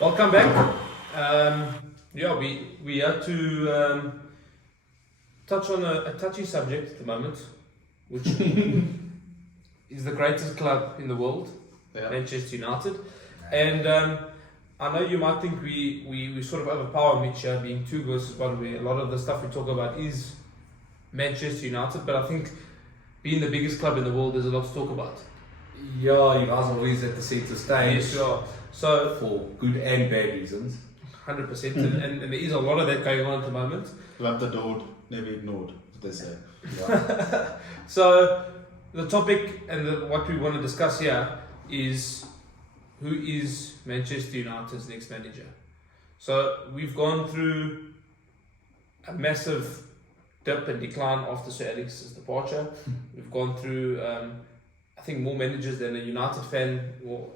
Welcome back. We had to touch on a touchy subject at the moment, which is the greatest club in the world, Manchester United. And I know you might think we sort of overpower Mitch here, being two versus one, where a lot of the stuff we talk about is Manchester United, but I think being the biggest club in the world, there's a lot to talk about. Yeah, you guys are always at the centre stage. Yes, you are. So for good and bad reasons. 100%, and there is a lot of that going on at the moment. Loved, adored, never ignored, as they say. Yeah. So the topic and what we want to discuss here is who is Manchester United's next manager. So we've gone through a massive dip and decline after Sir Alex's departure. We've gone through, I think, more managers than a United fan or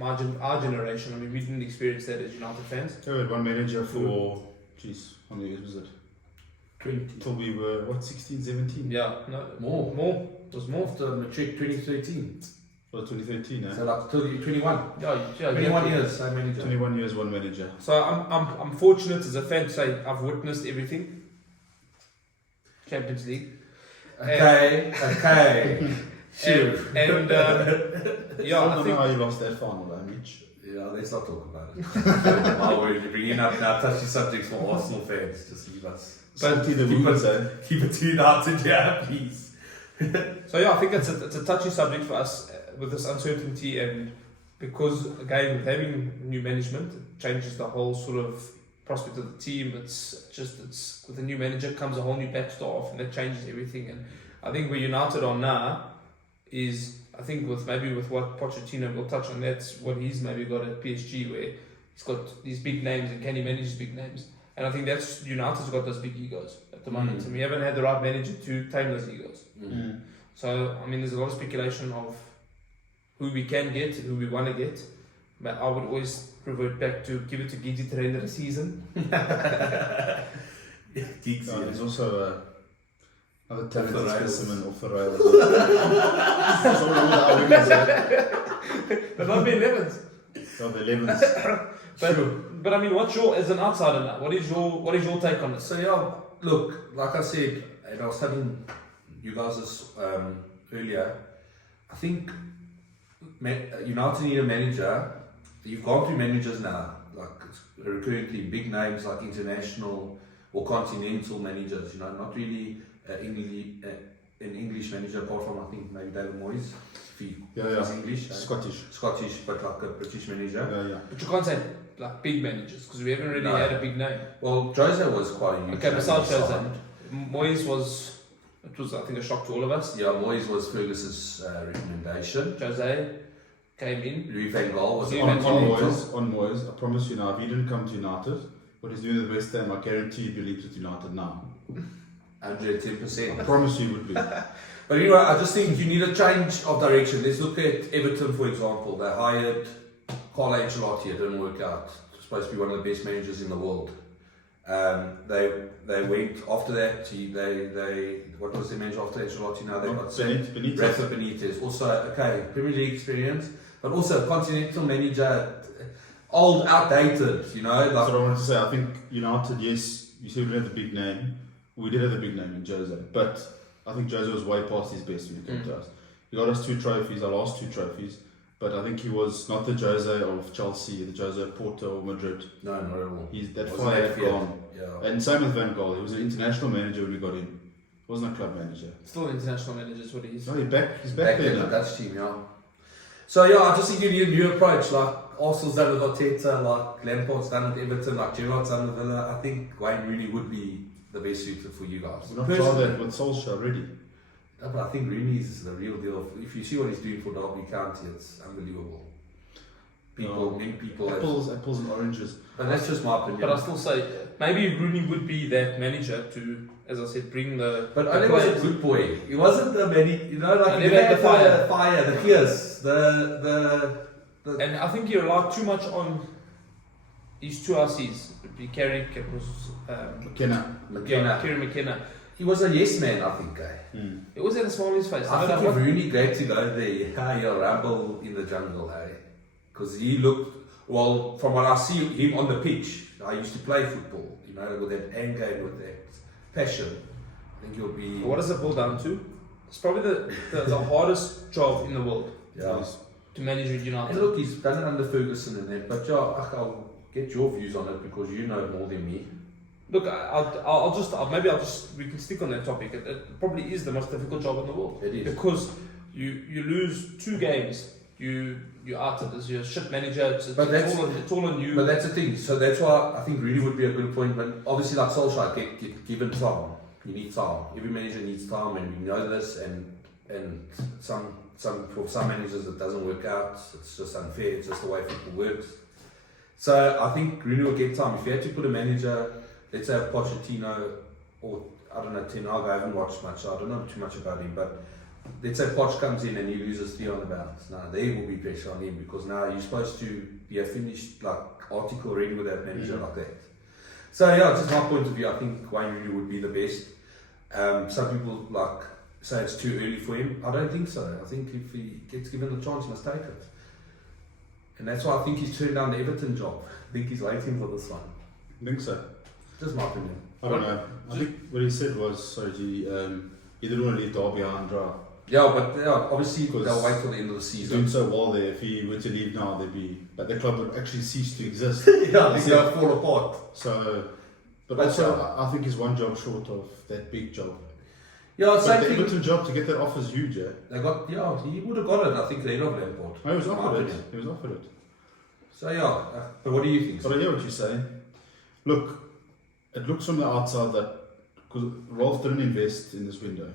our generation. I mean, we didn't experience that as United fans. We had one manager for, how many years was it? 20. Till we were, 16, 17? Yeah, no, more. It was more. After matric 2013. Or 2013, eh? So like till you 21. Yeah, 21 years, same manager. 21 years, one manager. So I'm fortunate as a fan to say I've witnessed everything. Champions League. Okay. Sure. And yeah, I I don't know think how you lost that final, though, Mitch. Yeah, let's not talk about it. While we're bringing up now touchy subjects for Arsenal fans, just leave us. But Keep it to United, yeah, please. so. Yeah, I think it's a touchy subject for us with this uncertainty, and because again with having new management, it changes the whole sort of prospect of the team. It's with a new manager comes a whole new back staff, and that changes everything. And I think where United are now is, I think with what Pochettino, will touch on, that's what he's maybe got at PSG, where he's got these big names and can he manage these big names. And I think that's United's got those big egos at the moment, and we haven't had the right manager to tame those egos. So I mean, there's a lot of speculation of who we can get, who we want to get, but I would always revert back to give it to Gigi to render the season. There's also another talented specimen off the rails. There might be 11s. Oh, the 11s. But I mean, as an outsider now, what is your take on this? So yeah, look, like I said, and I was telling you guys this earlier, I think United need a manager. You've gone through managers now, like recurrently big names like international or continental managers, not really an English manager, apart from I think maybe David Moyes. He's English. Scottish, but like a British manager. Yeah. But you can't say like big managers because we haven't really had a big name. Well, Jose was quite a huge. Okay, besides Jose, Moyes was I think a shock to all of us. Yeah, Moyes was Ferguson's recommendation. Jose came in. Louis van Gaal was on Moyes. I promise you now, if he didn't come to United, what he's doing at West Ham, I guarantee you'd be linked with United now. 110%. I promise you would be. But anyway, I just think you need a change of direction. Let's look at Everton, for example. They hired Carlo Ancelotti. It didn't work out. Supposed to be one of the best managers in the world. They went after that. They what was their manager after Ancelotti? Now they got Rafa Benitez. Also, Premier League experience, but also continental manager, old, outdated. That's what I wanted to say. I think United, yes, you said we had the big name. We did have the big name in Jose, but I think Jose was way past his best when he came to us. He got us 2 trophies, our last 2 trophies, but I think he was not the Jose of Chelsea, the Jose of Porto or Madrid. No, not at all. That fire had gone. Yeah. And same with Van Gaal. He was an international manager when we got him. He wasn't a club manager. Still an international manager is what he is. No, he's back there. In the Dutch team, yeah. So yeah, I just think you need a new approach. Like Arsenal's done with Arteta, like Lampard's done with Everton, like Gerrard's done with Villa. I think Wayne Rooney would be the best suited for you guys. We're not tried that with Solskjaer already. No, but I think Rooney is the real deal. If you see what he's doing for Derby County, it's unbelievable. Many people. Apples and oranges. But that's just my opinion. But I still say maybe Rooney would be that manager to, as I said, bring the. But only was a good boy. He wasn't the many. He had the fire, the fierce, the. And I think he relied too much on these 2 RCs. It would be Carrick, it was McKenna. He was a yes man, I think. He always had a smile on his face. I think if Rooney great to go there, he'll ramble in the jungle, Because he looked Well, from what I see him on the pitch, I used to play football, you know, with that anger and with that passion. I think he'll be. What does it boil down to? It's probably the hardest job in the world. Yeah. To manage United. And look, he's done it under Ferguson and that, but yeah, I'll get your views on it because you know more than me. Look, we can stick on that topic. It probably is the most difficult job in the world. It is. Because you lose 2 games, you're out of this, you're a shit manager, it's all on you. But that's the thing, so that's why I think Rooney would be a good point, but obviously like Solskjaer, get given time. You need time. Every manager needs time, and we know this, and for some managers it doesn't work out, it's just unfair, it's just the way football works. So I think Rooney will get time. If you had to put a manager, let's say Pochettino, or I don't know, Ten Hag, I haven't watched much, so I don't know too much about him, but let's say Poch comes in and he loses 3 on the bounce. Now there will be pressure on him because now you're supposed to be a finished like article ready with that manager like that. So yeah, just my point of view, I think Wayne Rooney would be the best. Some people like say it's too early for him. I don't think so. I think if he gets given the chance, he must take it. And that's why I think he's turned down the Everton job. I think he's waiting for this one. I think so. Just my opinion. I don't know. I think what he said was, he didn't want to leave Derby behind dry. Yeah, but obviously they'll wait till the end of the He's season. doing so well there. If he were to leave now, but the club would actually cease to exist. Yeah, I think they'll fall apart. So, but also, I think he's one job short of that big job. Yeah, But same the thing. Everton job to get that offer is huge, eh? He would have got it, I think, the end of Lampard. Oh, he was My offered it. opinion. He was offered it. So yeah, but what do you think? But I hear what you're saying. Look, it looks from the outside that because Rolf didn't invest in this window,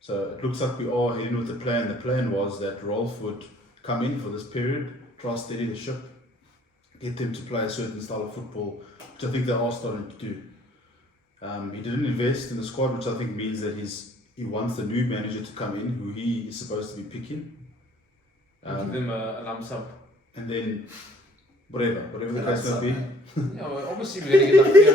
so it looks like we are heading with the plan. The plan was that Rolf would come in for this period, try to steady the ship, get them to play a certain style of football, which I think they are starting to do. He didn't invest in the squad, which I think means that he wants the new manager to come in, who he is supposed to be picking. Give them a lump sum. And then whatever the case may be. Yeah, well, obviously we're going to get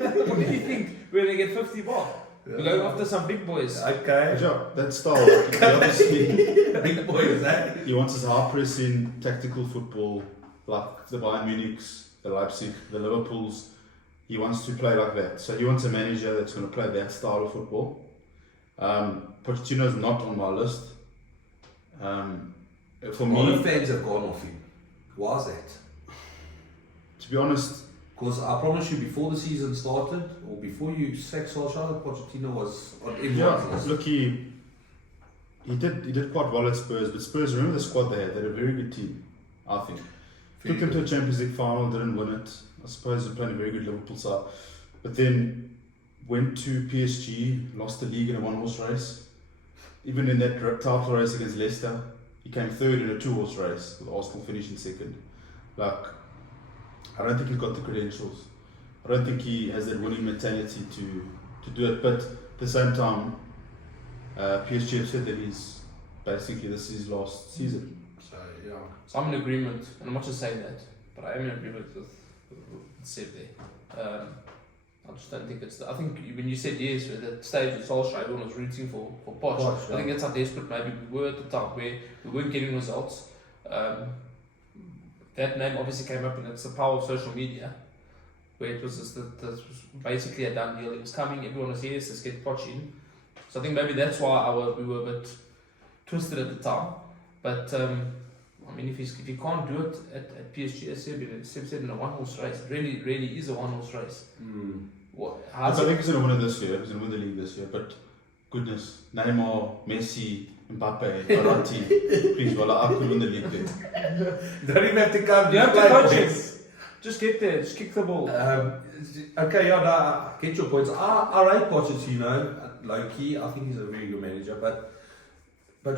like 300. What do you think? We're going to get 50 baht. We're going after some big boys. Okay. Yeah, that style, he obviously Big boys, eh? he wants his high pressing tactical football, like the Bayern Munich's, the Leipzig, the Liverpool's. He wants to play like that. So he wants a manager that's going to play that style of football. Pochettino's not on my list. For All the me, fans have gone off him. Why is that? to be honest, Because I promise you, before the season started, or before you sacked Solskjaer, Pochettino was on everyone's list. look, he did quite well at Spurs, but Spurs, remember the squad they had? They had a very good team, I think. Took them to a Champions League final, didn't win it. I suppose they played a very good Liverpool side. But then went to PSG, lost the league in a one-horse race. Even in that title race against Leicester, he came third in a two-horse race, with Arsenal finishing second. Like, I don't think he's got the credentials. I don't think he has that winning mentality to do it. But at the same time, PSG have said that this is his last season. So, yeah. So I'm in agreement, and I'm not just saying that, but I am in agreement with Seb there. I just don't think I think when you said yes, at that stage with Solskjaer, everyone was rooting for Poch. Poch, yeah. I think that's how desperate maybe we were at the time, where we weren't getting results. That name obviously came up, and it's the power of social media, where it was just that was basically a done deal. It was coming, everyone was yes, let's get Poch in. So I think maybe that's why we were a bit twisted at the time. But I mean, if you can't do it at PSG, as Seb said, in a one-horse race, it really is a one-horse race. I think he's going to win it this year. He's going to win the league this year. But goodness, Neymar, Messi, Mbappe, Verratti, please, well, I could win the league there. Don't even have to come. You have to coach it. Just get there. Just kick the ball. Okay, yeah, no, I get your points. I rate Pochettino, low key. I think he's a very good manager, but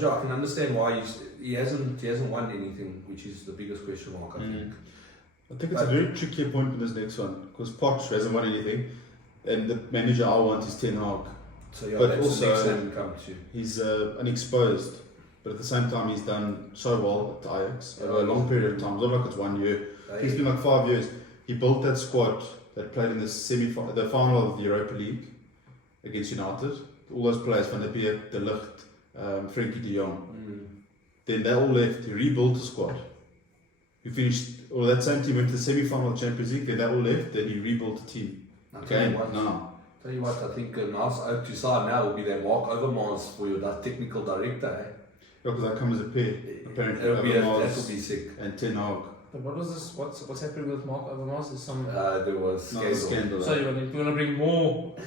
yeah, I can understand why he hasn't won anything, which is the biggest question mark. I think it's a very tricky point in this next one because Poch hasn't won anything, and the manager I want is Ten Hag. So yeah, but that's also, the next thing we come to. He's unexposed, but at the same time he's done so well at Ajax over a long period of time. It's not like it's 1 year. It's been like 5 years. He built that squad that played in the the final of the Europa League against United. All those players, Van der Beek, De Ligt, Frenkie de Jong. Then they all left. He rebuilt the squad. who finished, or that same team went to the semi-final of Champions League, they all left, then he rebuilt the team. Tell you what, I think a nice oak to sign now will be that Mark Overmars for your technical director. Eh? Yeah, because that comes as a pair, apparently. That will Overmars be sick. and Ten Hag. But what was this? What's happening with Mark Overmars? Is some. There was Scandal. So you want to bring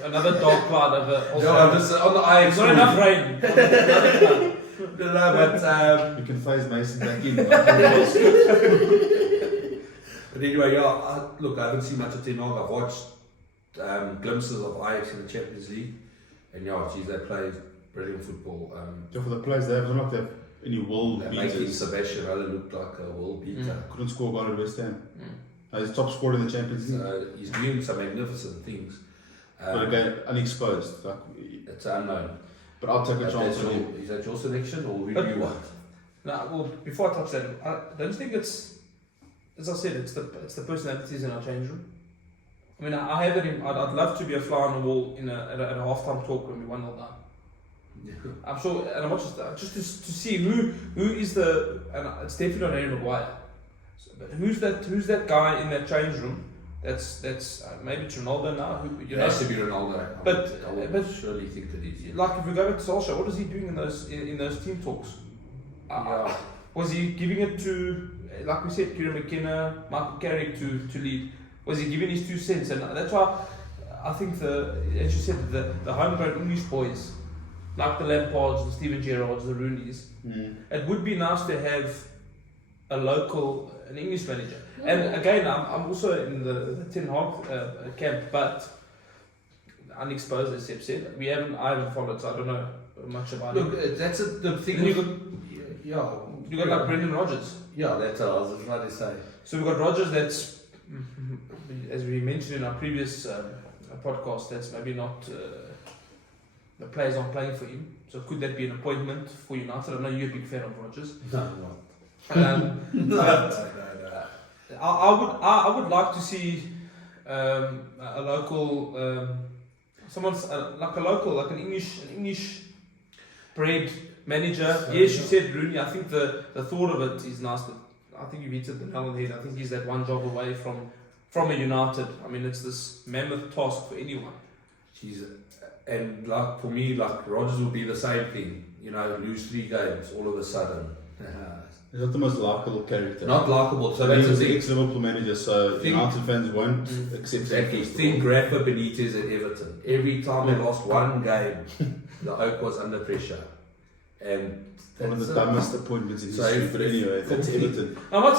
another dark cloud over? No, just on the eye. It's not enough rain. No, but You can phase Mason back in. But anyway, yeah. Look, I haven't seen much of Ten Hag. I've watched glimpses of Ajax in the Champions League, and yeah, geez, they play brilliant football. So for the players they have, it's not like they have any world Making beaters. Sebastian Haller look like a world beater. Couldn't score a goal at West Ham. He's top scorer in the Champions League. So he's doing some magnificent things. But again, unexposed. Like, It's unknown. but I'll take a chance on him. Is that your selection or who But- do you want? No, well, before I touch that, I don't think it's, as I said, it's the personalities in our change room. I mean, I have it in, I'd love to be a fly on the wall at a halftime talk when we 1-0 down. I'm sure, and I want just to see who is the, and it's definitely not Harry Maguire. So, but who's that guy in that change room? That's maybe it's Ronaldo now. Who, It has to be Ronaldo. I would but surely think it is. Yeah. like if we go back to Solskjaer, what is he doing in those team talks? Yeah. Was he giving it to, like we said, Kieran McKenna, Michael Carrick to lead? Was he giving his 2 cents? And that's why I think as you said, the homegrown English boys, like the Lampards, the Steven Gerrards, the Rooneys, it would be nice to have an English manager. And again, I'm also in the Ten Hag camp, but unexposed, as Seb said. I haven't followed, so I don't know much about it. Look, that's the thing. Then You got like Brendan Rodgers. Yeah, that's what I was trying to say. So we've got Rodgers that's, as we mentioned in our previous podcast, that's maybe not, the players aren't playing for him. So could that be an appointment for United? I know you're a big fan of Rodgers. No. I would like to see a local, someone's like an English bred manager. Yes, you said Rooney. I think the thought of it is nice. But I think you've hit it the nail on the head. I think he's that one job away from a United. I mean, it's this mammoth task for anyone. And like for me, like Rodgers would be the same thing. You know, lose 3 games all of a sudden. He's not the most likable character. Not likable. So But that's he's the an thing. ex-Liverpool manager, so United fans won't accept Exactly. that. Think Rafa Benitez at Everton. Every time they lost 1 game, the Oak was under pressure. And One of the that's dumbest appointments in So history, if- but anyway, that's Everton. I'm not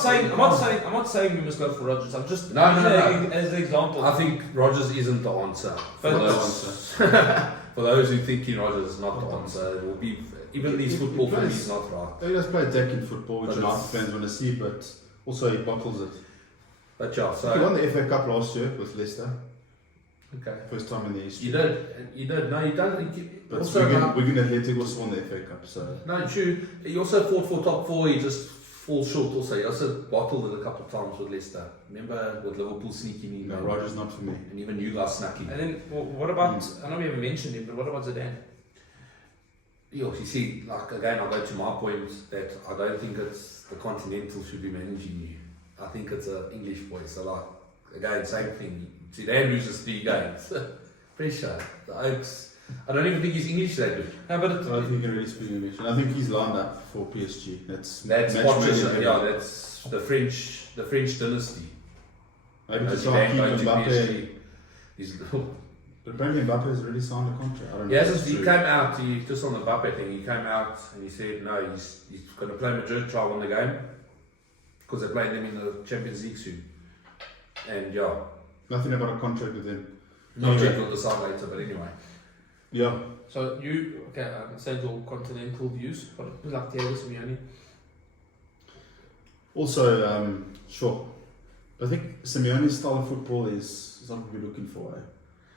saying we must go for Rodgers. I'm just No. as an example. I think Rodgers isn't the answer. For those who think Rodgers is not the answer, it will be even these football fans he's not right. He does play attacking football, which But United it's- fans want to see, but also he bottles it. But yeah, He won the FA Cup last year with Leicester, okay. first time in the history. You did. No, you don't. But Also, Wigan Athletic also won the FA Cup, so no, true. He also fought for top 4. He just falls short. Also, he also bottled it a couple of times with Leicester. Remember with Liverpool sneaking in? no, Rodgers not for me. And even you guys snuck in. And then what about? I know we haven't mentioned him, but what about Zidane? You see, like again, I'll go to my point that I don't think it's the Continental should be managing you. I think it's an English boy. So like again, same thing. Zidane loses 3 games. Pressure. The Oaks. I don't even think he's English that good. No, but I don't think he really speaks English. And I think he's lined up for PSG. That's That's match made in Pochettino, heaven. yeah, that's the French dynasty. Maybe to Zidane try and going keep to Mbappe. PSG. He's But apparently Mbappe has already signed a contract. I don't know. Yes, if it's he true. came out, just on the Mbappe thing, he came out and he said no, he's going to play Madrid, try win the game, because they're playing them in the Champions League soon. And yeah, Nothing about a contract with him. not Yeah. yet, we'll decide later, but anyway. Yeah. so you said your continental views. What like Thiago Simeone? Also, sure. I think Simeone's style of football is not what we're looking for.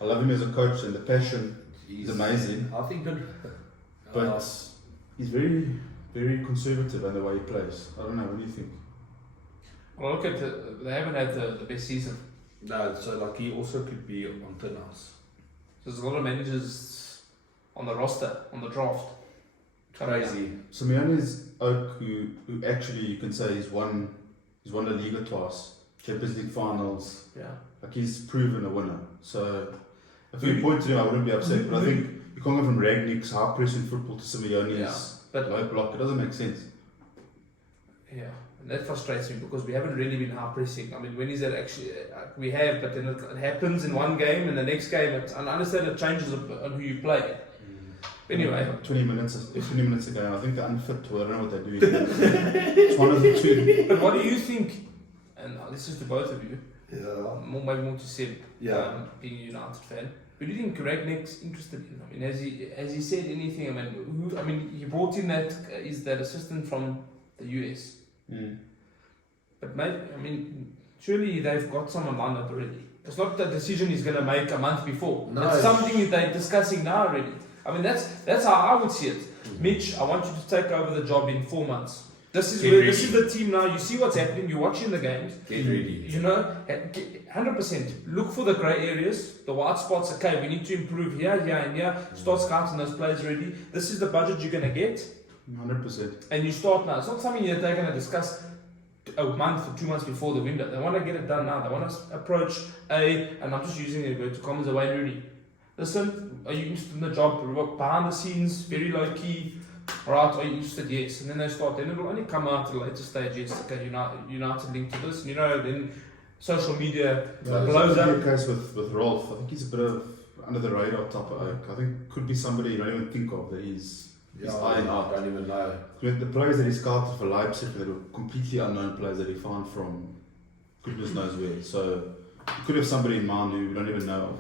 I love him as a coach and the passion is amazing, I think good. but he's very, very conservative in the way he plays. I don't know, what do you think? Well, look at they haven't had the best season. No, so like he also could be on thin ice. There's a lot of managers on the roster, on the draft. Crazy. Simeone's Oak, who actually you can say he's won He's won the Liga twice, Champions League finals. Yeah. Like he's proven a winner. So if we pointed him, I wouldn't be upset. But I think you can't go from Ragnick's high pressing football to Simeone's low block. It doesn't make sense. Yeah, and that frustrates me because we haven't really been high pressing. I mean, when is that actually? We have, but then it happens in one game, and the next game, and I understand it changes on who you play. Anyway, 20 minutes ago, I think they're unfit. Or I don't know what they're doing. It's one of the two. But what do you think? And this is to both of you. Yeah. Maybe more to Seb, Yeah. being a United fan. Who do you think Ragnick's interested in? I mean, has he said anything? I mean, he brought in that assistant from the US. But maybe, I mean, surely they've got someone lined up already. It's not the decision he's going to make a month before. No, it's something that they're discussing now already. I mean, that's how I would see it. Mitch, I want you to take over the job in 4 months. This is the team now. You see what's happening. You're watching the games. Get ready. 100%. Look for the grey areas, the white spots. Okay, we need to improve here, here, and here. Start scouting those players already. This is the budget you're going to get. 100%. And you start now. It's not something that they're going to discuss a month or 2 months before the window. They want to get it done now. They want to approach and I'm just using the word to comments away, Rooney. Listen, are you interested in the job? Behind the scenes, very low key. Right, are you interested? Yes. And then they start, then it'll only come out at a later stage. Yes, okay, United linked to this. And then social media blows up. The case with Rolf, I think he's a bit of under the radar type of oak. I think could be somebody you don't even think of that he's eyeing out. I don't even know. The players that he scouted for Leipzig, they were completely unknown players that he found from goodness knows where. So he could have somebody in mind who we don't even know of.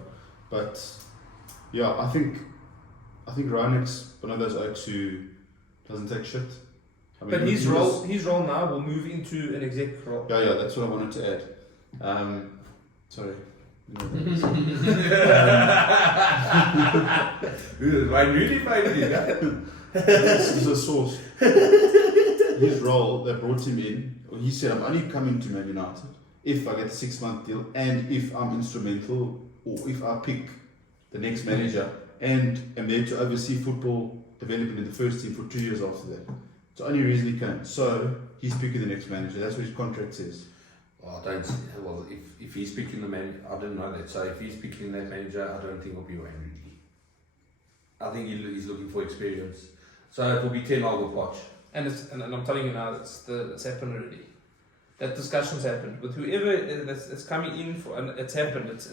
But yeah, I think Rangnick's one of those oaks who doesn't take shit. I mean, but his role now will move into an executive role. Yeah, that's what I wanted to add. Sorry. Why really find it? This is a source. His role, they brought him in. He said, I'm only coming to Man United if I get a 6-month deal and if I'm instrumental or if I pick the next manager and am there to oversee football development in the first team for 2 years after that. It's the only reason he came. So he's picking the next manager. That's what his contract says. Well, I don't. Well, if he's picking the man, I didn't know that. So if he's picking that manager, I don't think it'll be Wayne Rooney. I think he's looking for experience. So it will be 10 Algo Poch. And I'm telling you now, it's happened already. That discussion's happened with whoever that's coming in for, and it's happened. It's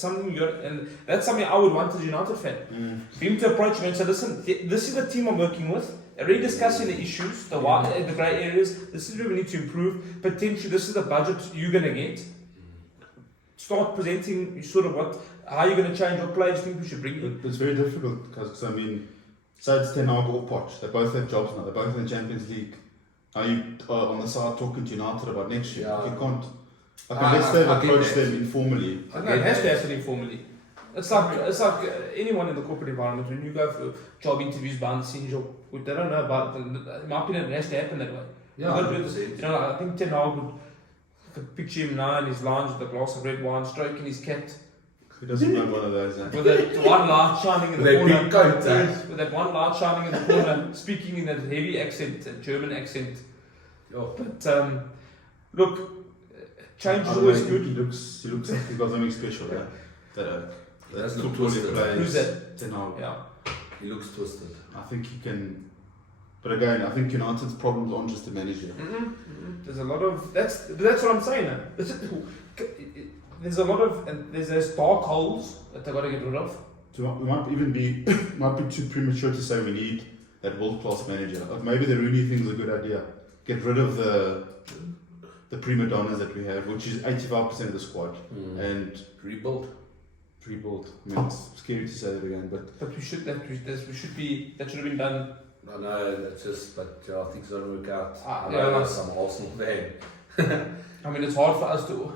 something and that's something I would want as a United fan. For him to approach me and say, listen, this is the team I'm working with. Already discussing the issues, the grey areas. This is where we need to improve. Potentially, this is the budget you're gonna get. Start presenting sort of how you're gonna change what players think we should bring in. It's very difficult because I mean, say it's Ten Hag or Poch. They both have jobs now. They're both in the Champions League. Are you on the side talking to United about next year? Yeah. You can't. Unless they've approached them informally. It has to happen informally. It's like anyone in the corporate environment. When you go for job interviews behind the scenes, they don't know about it. In my opinion, it has to happen that way. Yeah, I think Ten Hag could picture him now in his lounge with a glass of red wine, stroking his cat. He doesn't want one of those. With that one light shining in the corner. Big coat, with that one light shining in the corner, speaking in that heavy accent, a German accent. But look, change is always good. He looks like he's got something special. That's look twisted. Who's that? Ten Hag. Yeah. He looks twisted. I think he can. But again, I think United's problems aren't just the manager. There's a lot of that's what I'm saying. There's a lot of there's dark holes that they've got to get rid of. So we might even be too premature to say we need that world-class manager. Or maybe the Rooney thing's a good idea. Get rid of the prima donnas that we have, which is 85% of the squad, and rebuild. I mean, it's scary to say that again, but we should that should have been done. I know that's just, but things don't work out. I'm Arsenal fan. I mean, it's hard for us to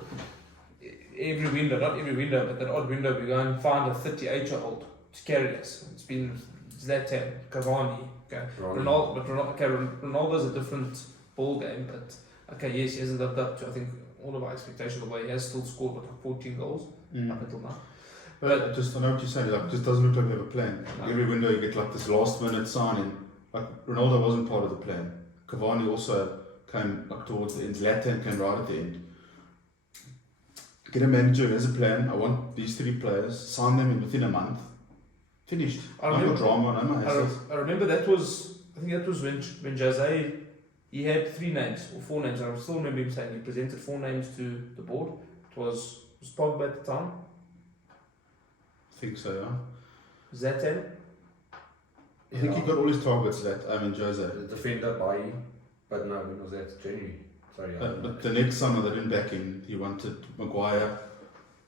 every window, not every window, but that odd window, we go and find a 38-year-old to carry us. It's been Zlatan, Cavani, okay. Ronaldo's a different ball game, but okay, yes, he hasn't lived up to I think all of our expectations. Although he has still scored like 14 goals up until now. But I know what you're saying. Like, it just doesn't look like they have a plan. No. Every window you get like this last-minute signing. Like Ronaldo wasn't part of the plan. Cavani also came like towards the end. Zlatan came right at the end. Get a manager who has a plan. I want these 3 players. Sign them in within a month. Finished. No more drama, no more hassles. I remember I think that was when Jose, he had 3 names or 4 names. I still remember him saying he presented 4 names to the board. It was Pogba at the time. I think so, yeah. Zlatan. I think he got all his targets Jose. The defender by, but no, when was that? January. Sorry. But the next summer they didn't back him. He wanted Maguire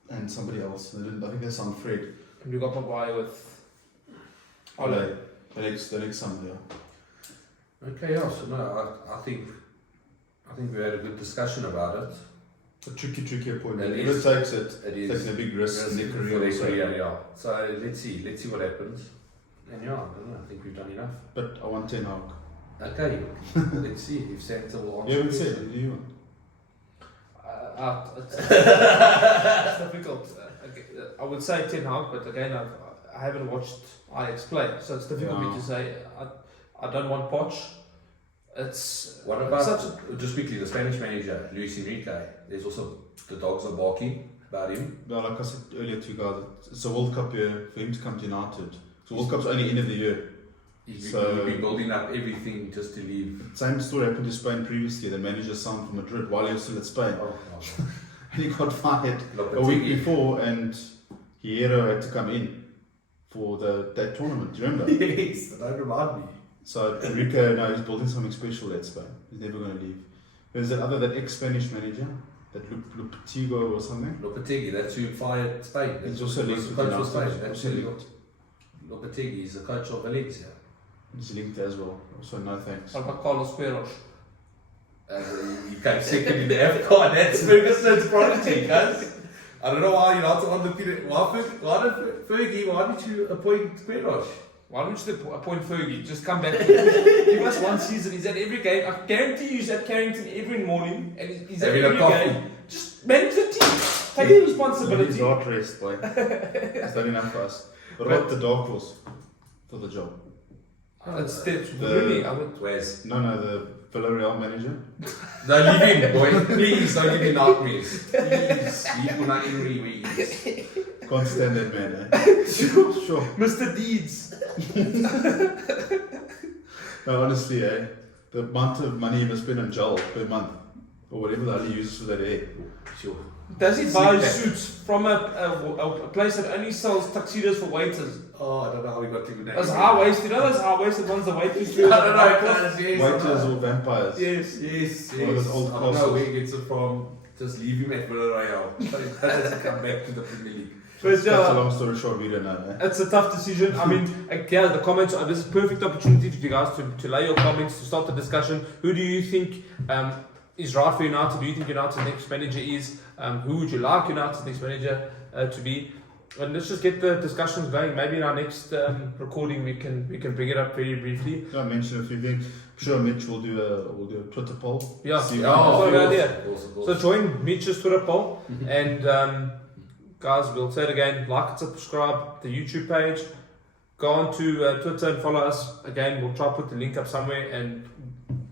and somebody else. They didn't. I think there's some Fred. And you got Maguire with Ole. The next summer, yeah. Okay, yeah. So no, I think we had a good discussion about it. A tricky appointment. It Whoever is. takes it, It is. taking a big risk in their For career. their also. career, yeah. So let's see what happens. And yeah, I don't know. I think we've done enough. But I want Ten Hag. Okay, let's see if Santa will answer. You haven't the said, question. do you? it's difficult. I would say Ten Hag, but again, I haven't watched Ajax play, so it's difficult for me to say. I don't want Poch. It's What about just quickly the Spanish manager Luis Enrique? There's also the dogs are barking about him. No, like I said earlier to you guys, it's a World Cup year for him to come to United. So World Cup's only end of the year. He'll be building up everything just to leave. Same story happened to Spain previously. The manager signed for Madrid while he was still at Spain. And he got fired a week before, and Hierro had to come in for that tournament. Do you remember? Yes, don't remind me. So Enrique now he's building something special at Spain. He's never going to leave. There's that ex-Spanish manager, that Lupetigo or something. Lopetegui, that's who fired Spain. He's also linked the with coach for United. Spain. That's Also who linked. Lopetegui, he's the coach of Valencia. He's linked as well. Also no thanks. What about Carlos Queiroz? He came second in the AFCON. That's Ferguson's prodigy, guys. I don't know why you're not on the period. Why did you appoint Queiroz? Why don't you appoint Fergie? Just come back. Give us 1 season. He's at every game. I guarantee you he's at Carrington every morning. And he's at every game. Just manage the team. Take the responsibility. He's hard rest, boy. It's not enough for us. What about the dark horse for the job? It's Rooney. Where's? No, the Villarreal manager. Don't leave him, boy. Please don't give me nightmares. Please. Leave Unai where he is. Can't stand that man, eh? Sure. Mr. Deeds. No, honestly, the amount of money he must spend on gel per month, or whatever the hell he uses for that hair. Sure. Does he buy suits from a place that only sells tuxedos for waiters? Oh, I don't know how we got to that. Those high-waisted, you know those high-waisted ones the waiters I do? don't know, guys. Yes, Waiters or vampires. Yes. One of those old I don't know castles. where he gets it from. Just leave him at Villarreal. He doesn't come back to the Premier League. But That's a long story short, we don't know. It's a tough decision. I mean, again, the comments this is a perfect opportunity for you guys to lay your comments, to start the discussion. Who do you think is right for United? Do you think United's next manager is? Who would you like United's next manager to be? And let's just get the discussions going. Maybe in our next recording we can bring it up very briefly. I mentioned a few things. I'm sure Mitch will do a Twitter poll. Yeah, See that's a good idea. Awesome. So join Mitch's Twitter poll, and guys, we'll say it again: like and subscribe to the YouTube page. Go on to Twitter and follow us. Again, we'll try to put the link up somewhere, and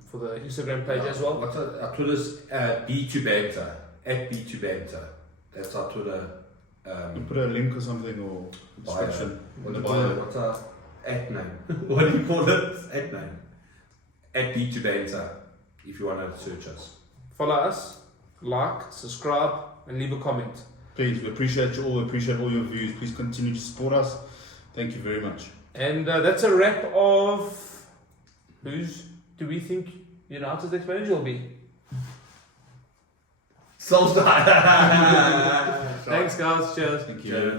for the Instagram page as well. What's our Twitter's B2Banter, at B2Banter. That's our Twitter. You put a link or something or description in the bio. What's our at name? What do you call it? At name. At B2Banter, if you want to search us. Follow us, like, subscribe, and leave a comment. Please, we appreciate you all. We appreciate all your views. Please continue to support us. Thank you very much. And that's a wrap of who's do we think United's next manager will be? Solskjaer. Thanks, guys. Cheers. Thank you. Cheers.